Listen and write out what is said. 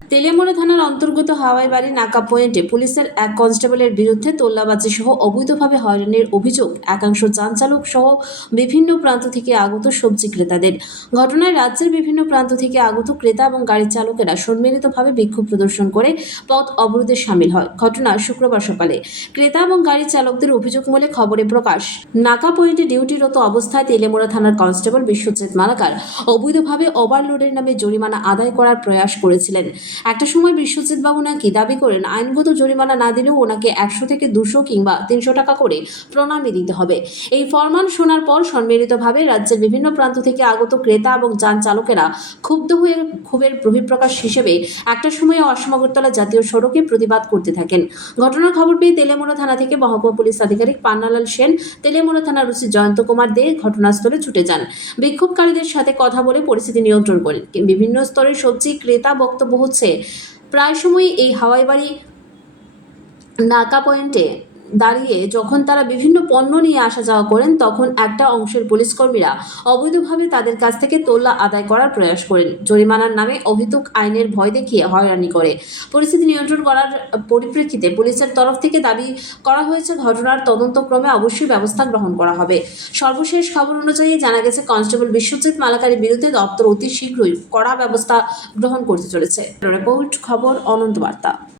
তেলিয়ামুড়া থানার অন্তর্গত হাওয়াই বাড়ি নাকা পয়েন্টে পুলিশের এক কনস্টেবলের বিরুদ্ধে তোল্লাবাজি সহ অবৈধভাবে হয়রানির অভিযোগ। একাংশ যান চালক সহ বিভিন্ন প্রান্ত থেকে আগত সবজি ক্রেতাদের। ঘটনায় রাজ্যের বিভিন্ন প্রান্ত থেকে আগত ক্রেতা এবং গাড়ির চালকেরা সম্মিলিতভাবে বিক্ষোভ প্রদর্শন করে পথ অবরোধে সামিল হয়। ঘটনা শুক্রবার সকালে ক্রেতা এবং গাড়ির চালকদের অভিযোগ মূলে খবরে প্রকাশ। নাকা পয়েন্টে ডিউটিরত অবস্থায় তেলেমোড়া থানার কনস্টেবল বিশ্বজিৎ মালাকার অবৈধভাবে ওভারলোডের নামে জরিমানা আদায় করার প্রয়াস করেছিলেন। একটা সময় বিশ্বজিৎ বাবু নাকি দাবি করেন, আইনগত জরিমানা না দিলেও ওনাকে একশো থেকে দুশো কিংবা তিনশো টাকা করে প্রণামী দিতে হবে। এই ফরমান শোনার পর সম্মিলিতভাবে রাজ্যের বিভিন্ন প্রান্ত থেকে আগত ক্রেতা এবং যান চালকেরা ক্ষুব্ধ হয়ে ক্ষোভের বহিঃপ্রকাশ হিসেবে একটা সময়ে অসমগরতলা জাতীয় সড়কে প্রতিবাদ করতে থাকেন। ঘটনার খবর পেয়ে তেলেমুড়া থানা থেকে মহকুমা পুলিশ আধিকারিক পান্নালাল সেন, তেলেমুড়া থানার ওসি জয়ন্ত কুমার দে ঘটনাস্থলে ছুটে যান। বিক্ষোভকারীদের সাথে কথা বলে পরিস্থিতি নিয়ন্ত্রণ করেন। বিভিন্ন স্তরের সবজি ক্রেতা বক্তব্য হচ্ছে প্রায় সময়ই এই হাওয়াই বাড়ি নাকা পয়েন্টে দাঁড়িয়ে যখন তারা বিভিন্ন পণ্য নিয়ে আসা যাওয়া করেন, তখন একটা অংশের পুলিশকর্মীরা অবৈধভাবে তাদের কাছ থেকে তোল্লা আদায় করার প্রয়াস করেন। জরিমানার নামে অভিযোগ আইনের ভয় দেখিয়ে হয়রানি করে। পরিস্থিতি নিয়ন্ত্রণ করার পরিপ্রেক্ষিতে পুলিশের তরফ থেকে দাবি করা হয়েছে, ঘটনার তদন্তক্রমে অবশ্যই ব্যবস্থা গ্রহণ করা হবে। সর্বশেষ খবর অনুযায়ী জানা গেছে, কনস্টেবল বিশ্বজিৎ মালাকারের বিরুদ্ধে দপ্তর অতি শীঘ্রই কড়া ব্যবস্থা গ্রহণ করতে চলেছে। রিপোর্ট, খবর, অনন্ত বার্তা।